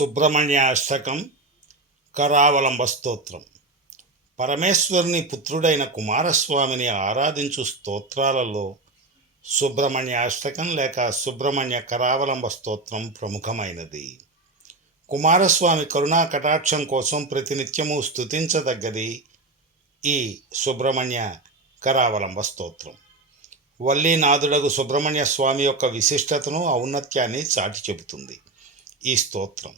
సుబ్రహ్మణ్య అష్టకం కరావలంబ స్తోత్రం. పరమేశ్వరుని పుత్రుడైన కుమారస్వామిని ఆరాధించు స్తోత్రాలలో సుబ్రహ్మణ్య అష్టకం లేక సుబ్రహ్మణ్య కరావలంబ స్తోత్రం ప్రముఖమైనది. కుమారస్వామి కరుణా కటాక్షం కోసం ప్రతినిత్యము స్తుతించదగ్గది ఈ సుబ్రహ్మణ్య కరావలంబ స్తోత్రం. వల్లీనాథుడగు సుబ్రహ్మణ్య స్వామి యొక్క విశిష్టతను, ఔన్నత్యాన్ని చాటి చెబుతుంది ఈ స్తోత్రం.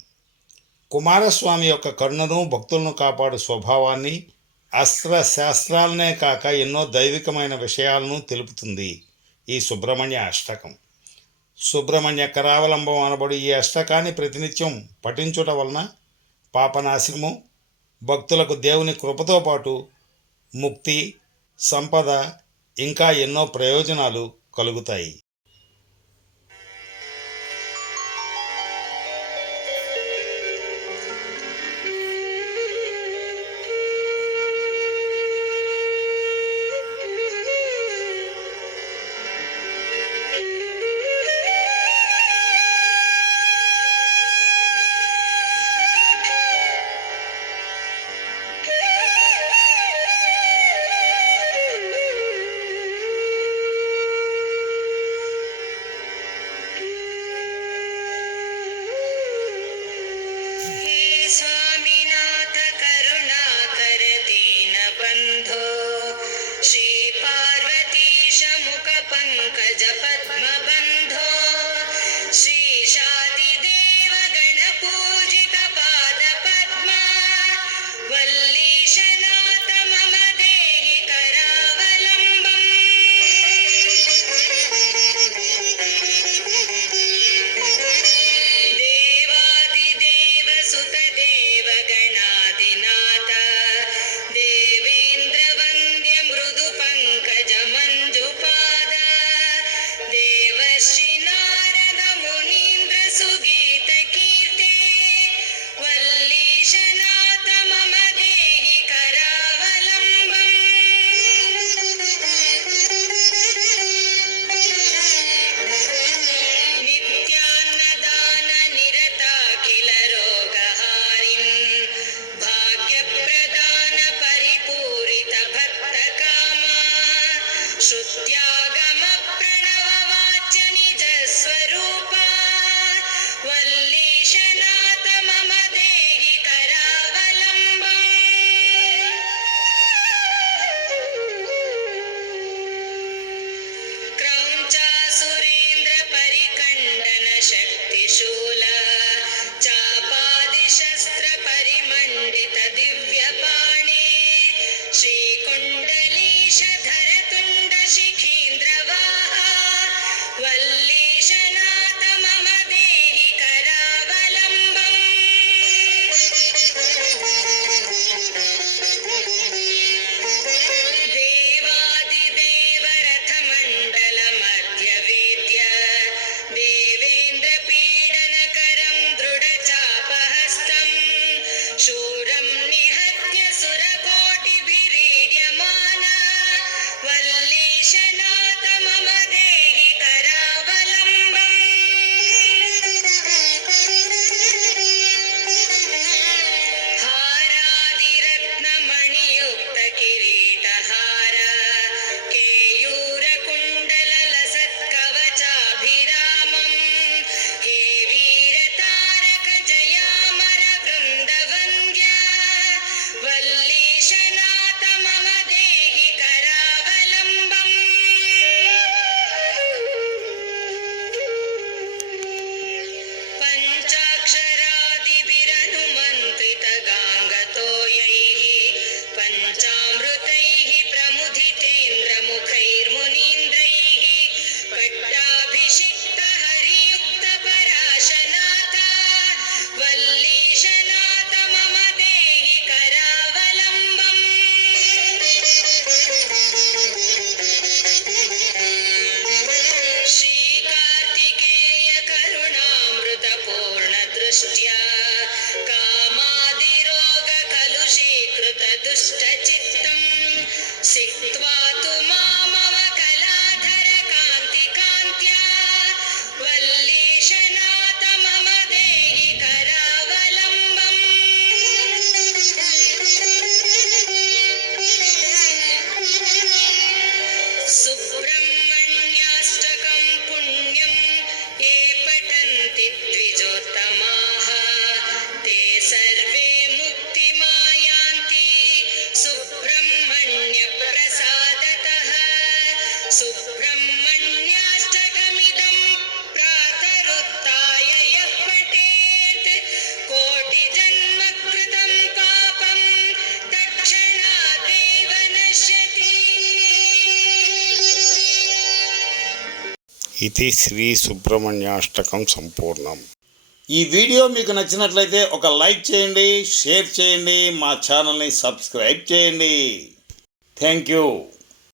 కుమారస్వామి యొక్క కరుణను, భక్తులను కాపాడు స్వభావాన్ని, అస్త్ర శాస్త్రాలనే కాక ఎన్నో దైవికమైన విషయాలను తెలుపుతుంది ఈ సుబ్రహ్మణ్య అష్టకం. సుబ్రహ్మణ్య కరావలంబం అనబడు ఈ అష్టకాన్ని ప్రతినిత్యం పఠించుట వలన పాపనాశనము, భక్తులకు దేవుని కృపతో పాటు ముక్తి, సంపద, ఇంకా ఎన్నో ప్రయోజనాలు కలుగుతాయి. सन्ति द्विजोत्तमाः ते सर्वे मुक्तिमायान्ति सुब्रह्मण्यप्रसादतः सुब्रह्मण्याष्टकमिदं प्रातरुत्थाय यः पठेत् कोटिजन्मकृतं पापं तत्क्षणादेव नश्यति। ఇది శ్రీ సుబ్రహ్మణ్యాష్టకం సంపూర్ణం. ఈ వీడియో మీకు నచ్చినట్లయితే ఒక లైక్ చేయండి, షేర్ చేయండి, మా ఛానల్ని సబ్స్క్రైబ్ చేయండి. Thank you.